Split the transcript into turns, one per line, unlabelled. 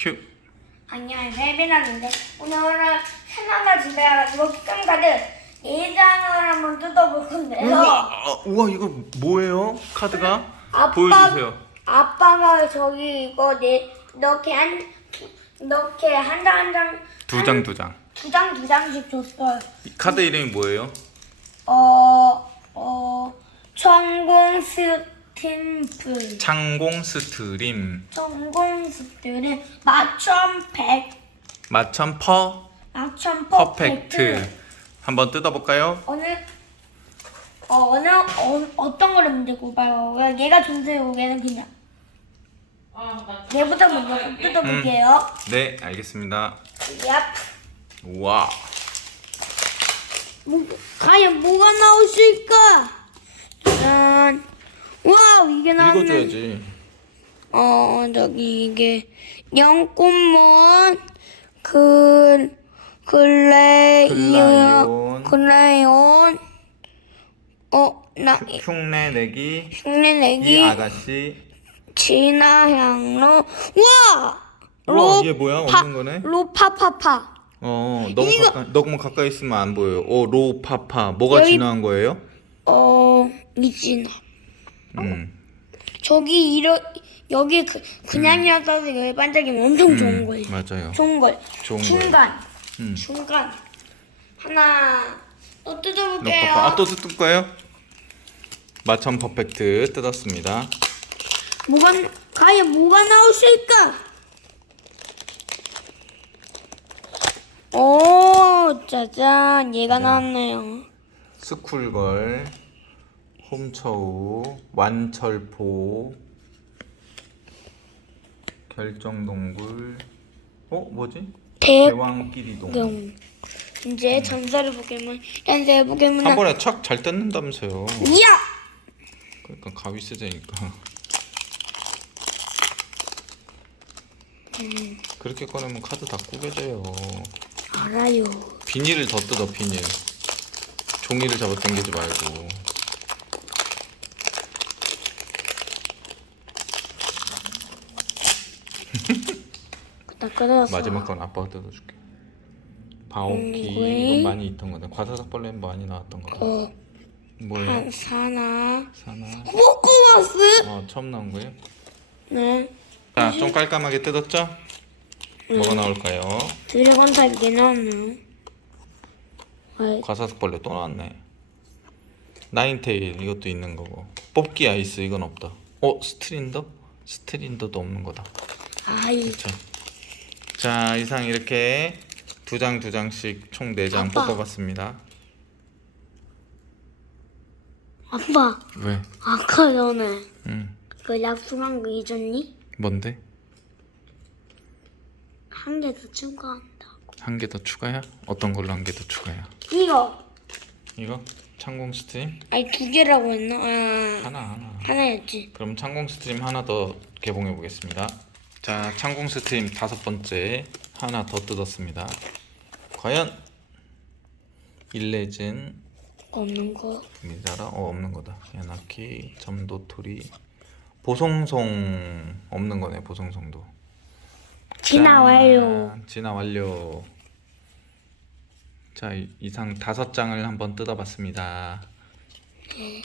큐.
아니야 세빈았는데 오늘은 하나가 집에 와가지고 깜가드 네 장을 한번 뜯어볼 건데요
우와, 아, 우와 이거 뭐예요? 카드가?
아빠
보여주세요.
아빠가 저기 이거 네 이렇게 한 이렇게 한 장 한 장
두 장 두 장.
두 장 두 장씩 줬어요
이 카드 이름이 뭐예요?
어 어 천공 스 팀플
창공 스트림
천공 스팀은 맞춤 백
마천 퍼
맞춤
퍼펙트.
퍼펙트
한번 뜯어볼까요?
오늘 어 오늘 어, 어떤 거를 문제고 봐요. 얘가 존재고 얘는 그냥. 얘부터 먼저 뜯어볼게요.
네, 알겠습니다.
얍.
우와.
뭐, 과연 뭐가 나올까? 짠. 와우 이게 나왔네.
읽어줘야지.
어 저기 이게 영꽃몬 글 글레이온
글라이온.
글레이온 어나
흉내 내기
흉내
이
내기
아가씨.
진화향로 와
우와, 이게 뭐야?
파-
없는 거네?
로파파파
어, 너무
이거-
가까이 너무 가까이 있으면 안 보여요. 어, 로파파. 뭐가
여기-
진화한 거예요?
어 미진아
음.
저기 이러 여기 그, 그냥이었어서 여기 반짝이면 엄청 좋은 거예요
맞아요.
좋은 걸
좋은
중간
음.
중간 하나 또 뜯어볼게요
로파파. 아, 또 뜯을 거예요? 마천 퍼펙트 뜯었습니다.
뭐가 과연 뭐가 나올까? 오 짜잔 얘가 나왔네요.
스쿨걸, 홈처우, 완철포, 결정동굴, 어 뭐지?
대
대왕끼리동.
경 이제 전설의 포켓몬 현재 포켓몬
한 번에 착 잘 뜯는다면서요.
이야
그러니까 가위 쓰자니까. 그렇게 꺼내면 카드 다 구겨져요.
알아요.
비닐을 더 뜯어 비닐. 종이를 잡아 당기지 말고.
나 끊었어.
마지막 건 아빠가 뜯어줄게. 바오키
음, 왜?
이건 많이 있던 거네. 과사삭벌레는 많이 나왔던 거다.
어,
뭐예요?
한 사나
사나.
포코마스.
어 처음 나온 거예요?
네.
자, 좀 깔끔하게 뜯었죠? 뭐가 나올까요?
드래곤 타입 게 나왔네요. 아,
과사삭벌레 또 나왔네. 나인테일 이것도 있는 거고. 뽑기 아이스 이건 없다. 어 스트린더? 스트린더도 없는 거다.
아이
그렇죠. 자 이상 이렇게 두 장 두 장씩 총 네 장
아빠.
뽑아봤습니다.
아빠
왜?
아까 전에
응.
그 약속한 거 잊었니?
뭔데?
한 개 더 추가한다.
한 개 더 추가야? 어떤 걸로 한 개 더 추가야?
이거
이거 창공 스트림
아니 두 개라고 했나? 아
하나 하나.
하나였지.
그럼 창공 스트림 하나 더 개봉해 보겠습니다. 자, 창공 스트림 다섯 번째 하나 더 뜯었습니다. 과연 일레진
없는 거.
미자라 어 없는 거다. 야나키 점도토리 보송송 없는 거네 보송송도.
진화
짠,
완료.
진화 완료. 자 이- 이상 다섯 장을 한번 뜯어봤습니다.
네.